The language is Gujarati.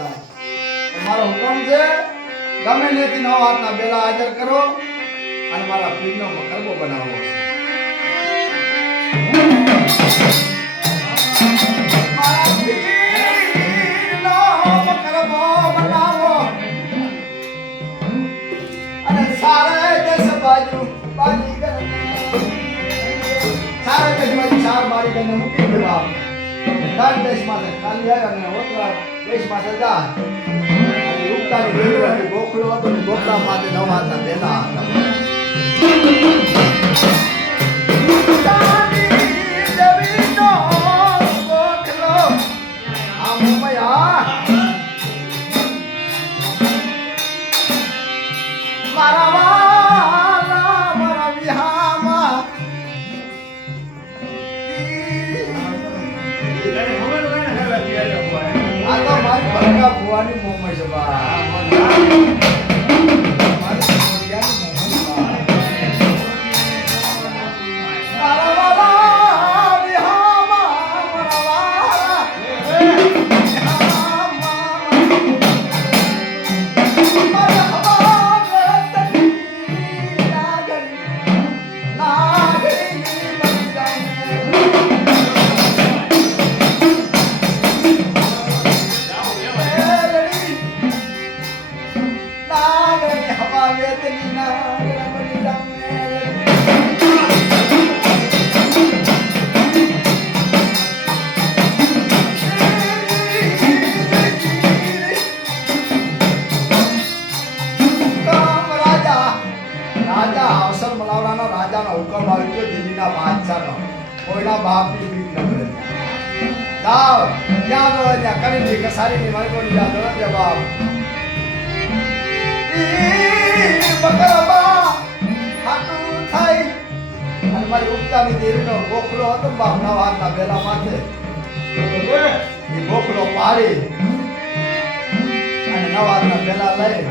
જાય. તમારો હુકમ છે ગમે ત્યાંથી 9 હાથના બેલા હાજર કરો અને મારા પીરનો મકરબો બનાવો. મારા પીરનો મકરબો બનાવો અને સારે દેશ બાજુ બાજી કરીને સારે દેશ બાજુ ચાર બારી કરીને મૂકી દેવા. દાન દેશમાં ખાલી આવ્યા અને ઓતરા દેશમાં જા અને ઉગતાની દેવરાની ગોખલો હતો ને ગોખલા માટે 9 હાથના બેલા હતા. ભુવાની મોમય છે બા હુકમ આવી ગયો દિલ્હીના બાદશાહનો. કોઈના બાપની બીક ન પડે. જાઓ ત્યાં જો ત્યાં કરીને કસારીની મરગોની યાદ હોય બાપ બકરબા હાટું થઈ અને મારી ઉગતાની દેવીનો ગોખલો હતો બાપ 9 હાથના બેલા માથે એ ગોખલો પાડી અને 9 હાથના બેલા લઈ